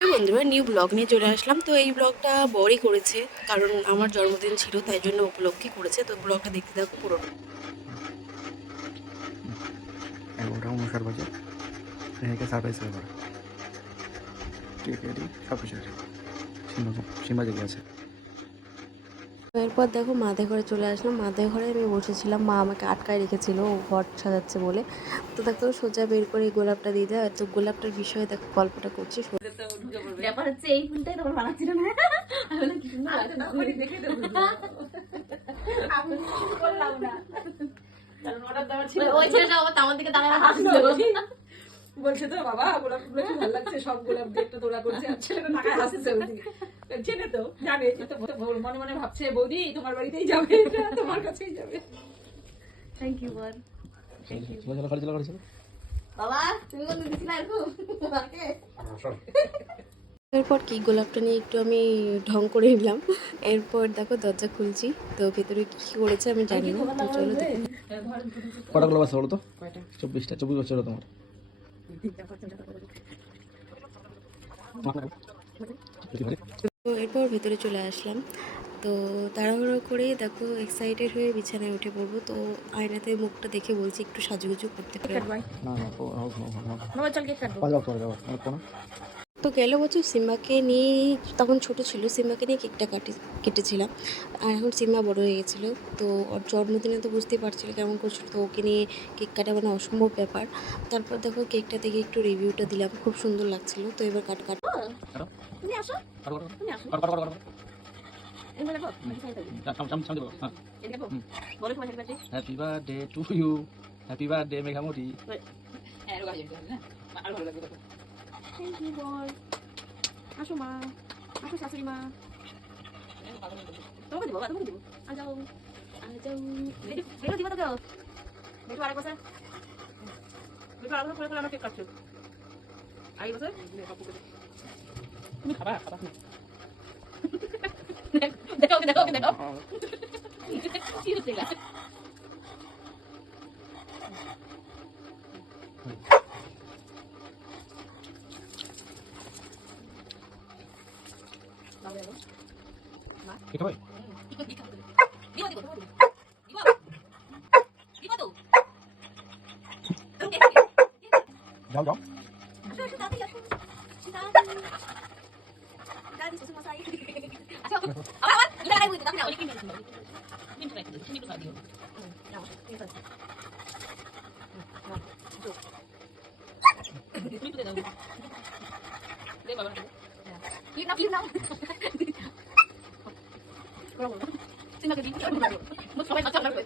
বন্ধুরা new blog নিয়ে চলে আসলাম। তো এই ব্লগটা বড়ই করেছে, কারণ আমার জন্মদিন ছিল, তাই জন্য উপলক্ষে করেছে। তো ব্লগটা দেখতে থাকো পুরো। এগারোটা আছে। এরপর দেখো মাদের ঘরে চলে আসলাম। মাদের ঘরে আমি বসেছিলাম। মা আমাকে আটকায় রেখেছিল ও ঘর সাজাচ্ছে বলে। তো দেখো সোজা বের করে এই গোলাপটা দিয়ে দেয় তো গোলাপটার বিষয়ে দেখো গল্পটা করছি ব্যাপার হচ্ছে এই ফুলটাই তোমার বানাচ্ছিল না। ওই- ছেলেটা আমার দিকে দাঁড়ায়। বলছে তো বাবা গোলাপ ফুল ভালো লাগছে সব গোলাপ দিয়ে একটা তোলা করছে। আর ছেলেটা টাকায় হাসছে ওদিকে। তো জানে। তো তো মনে মনে ভাবছে বৌদি তোমার বাড়িতেই যাবে তোমার কাছেই যাবে। বল। চলো চলো বাবা তুমি কোনদিন দিছিলে এরকম আমাকে? এরপর কি গোলাপটা নিয়ে একটু আমি ঢং করে নিলাম। এরপর দেখো দরজা খুলছি। তো ভেতরে কি কি করেছে আমি জানি না তো চলো কটা গোলাপ আছে বলো তো? চব্বিশটা চব্বিশ বছর তোমার। তো এরপর ভেতরে চলে আসলাম। তো তাড়াহুড়ো করে দেখো এক্সাইটেড হয়ে বিছানায় উঠে পড়ব। তো আয়নাতে মুখটা দেখে বলছি একটু সাজুগুজু করতে পারি। তো গেল বছর সিম্বাকে নিয়ে তখন ছোট ছিল সিম্বাকে নিয়ে কেকটা কাটি কেটেছিলাম। আর এখন সিম্বা বড় হয়ে গেছিল। তো ওর জন্মদিনে তো বুঝতেই পারছিল কেমন করছিল। তো ওকে নিয়ে কেক কাটা মানে অসম্ভব ব্যাপার। তারপর দেখো কেকটা থেকে একটু রিভিউটা দিলাম। খুব সুন্দর লাগছিল। তো এবার কাট কাট। তুমি আসো। তুমি আসো। এরকম দেখো এদিকে দেখো। বলো তোমার সাথে happy birthday to you happy birthday Meghamati. হ্যাঁ আর ভালো লাগবে দেখো থ্যাংক ইউ বল আসো মা আসো শাশুড়ি মা তোমাকে দিব তোমাকে দিব আ যাও আ যাও দেখো দিব তো কেউ দেখো আরেক বছর দেখো আলাদা করে করে আমার কেক কাটছো আই বছর তুমি খাবা খাবা না দেখো ওকে দেখো ওকে দেখো কি হচ্ছে 行かない Jauh jauh. Ini nak, ini nak. তাড়াতাড়ি আসো তাড়াতাড়ি তাড়াতাড়ি শ্বশুর মশাই আসো আবার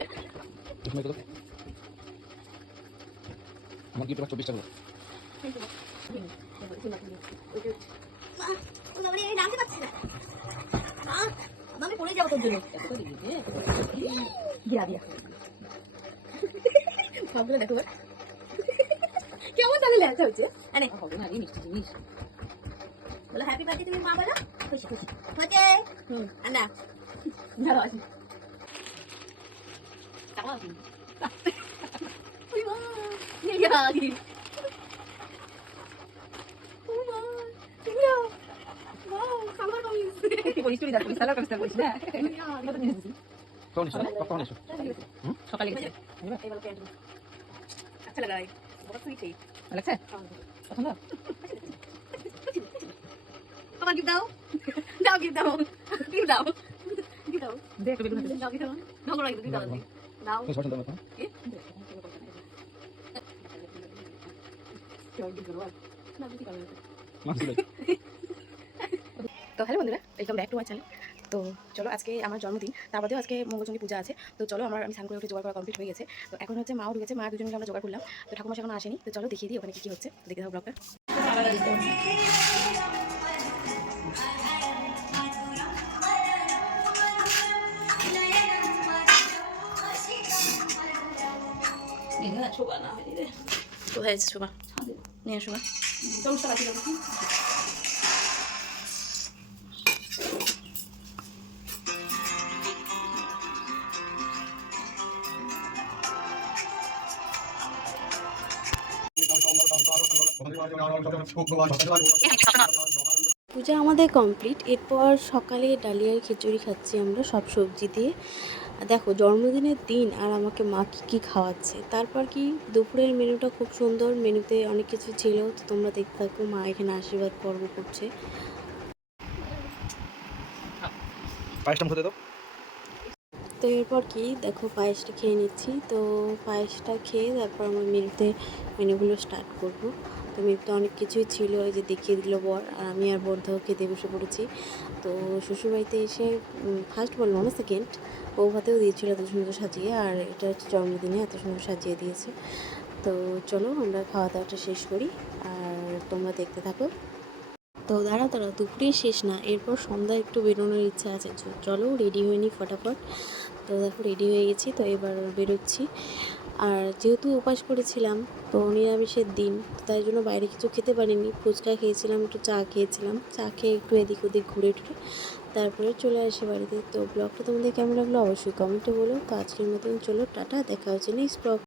আবার এটা আগে বলতে দাও অনেক কিনে দিও কিনে ফেলে দিও কিনে ফেলে দিও নাও ঠিক আছে তুমি দে বাবা ক্লিপ নাও ক্লিপ নাও চিন্তা করি সবাই কাছে আমরা করে তুমি কত আমার কি তোমার চব্বিশটা গোলাপ নামতে পারছি না আমি পড়ে যাব তোর জন্য দিয়া দিয়া সবগুলো দেখো এবার। কেমন তাহলে লেখা হচ্ছে আরে হবে না এই মিষ্টি জিনিস বলো হ্যাপি বার্থডে তুমি মা বলো খুশি খুশি হচ্ছে হুম আনা দাঁড়াও আসি দাঁড়াও আসি ওই মা ইয়া দি ও মা টিংলা ওয়াও খাবার কমিস পরিস তুই দেখো সালা করতে পরিস না কত নিয়ে এসেছি কখন এসো কখন এসো সকালে গেছে এবার প্যান্ট আচ্ছা লাগাই ওটা তুই ঠিক ভালো লাগছে পছন্দ আমার গিফট দাও দাও গিফট দাও তো হ্যালো বন্ধুরা welcome back to my channel তো চলো আজকে আমার জন্মদিন তার বাদেও আজকে মঙ্গলচন্ডী পূজা আছে। তো চলো আমার, আমি স্নান করে উঠে জোগাড় করা কমপ্লিট হয়ে গেছে। তো এখন হচ্ছে মাও ঢুকেছে মা দুজনকে আমরা জোগাড় করলাম। তো ঠাকুমা এখনও আসেনি। তো চলো দেখিয়ে দিই ওখানে কি কি হচ্ছে। দেখে দাও ব্লগটা 你出吧，拿回去的。不好意思，出吧。你也出吧。你怎么上来的？পূজা আমাদের কমপ্লিট এরপর সকালে ডালিয়ার খিচুড়ি খাচ্ছি আমরা সব সবজি দিয়ে। দেখো জন্মদিনের দিন আর আমাকে মা কী কী খাওয়াচ্ছে। তারপর কি দুপুরের মেনুটা খুব সুন্দর। মেনুতে অনেক কিছু ছিল তো তোমরা দেখতে থাকো মা এখানে আশীর্বাদ পর্ব করছে। তো এরপর কি দেখো পায়েসটা খেয়ে নিচ্ছি। তো পায়েসটা খেয়ে তারপর আমার মেনুতে মেনুগুলো স্টার্ট করব। তো মেনুতে অনেক কিছুই ছিল, এই যে দেখিয়ে দিল বর, আর আমি আর বর্ধাও খেতে বসে পড়েছি। তো শ্বশুরবাড়িতে এসে ফার্স্ট বলব না সেকেন্ড বউ ভাতেও দিয়েছিল এত সুন্দর সাজিয়ে, আর এটা হচ্ছে জন্মদিনে এত সুন্দর সাজিয়ে দিয়েছে। তো চলো আমরা খাওয়া দাওয়াটা শেষ করি, আর তোমরা দেখতে থাকো। তো দাঁড়া দাঁড়া দুপুরেই শেষ না, এরপর সন্ধ্যায় একটু বেরোনোর ইচ্ছা আছে। চলো রেডি হয়ে নিই ফটাফট। তো দেখো রেডি হয়ে গেছি, তো এবার বেরোচ্ছি। আর যেহেতু উপাস করেছিলাম, তো নিরামিষের দিন, তাই জন্য বাইরে কিছু খেতে পারিনি। ফুচকা খেয়েছিলাম, একটু চা খেয়েছিলাম। চা খেয়ে একটু এদিক ওদিক ঘুরে টুরে তারপরে চলে আসি বাড়িতে। তো ব্লগটা তোমাদের কেমন লাগল অবশ্যই কমেন্টে বলো। তো আজকের মতন চলো, টাটা, দেখা হচ্ছে নেক্সট ব্লগ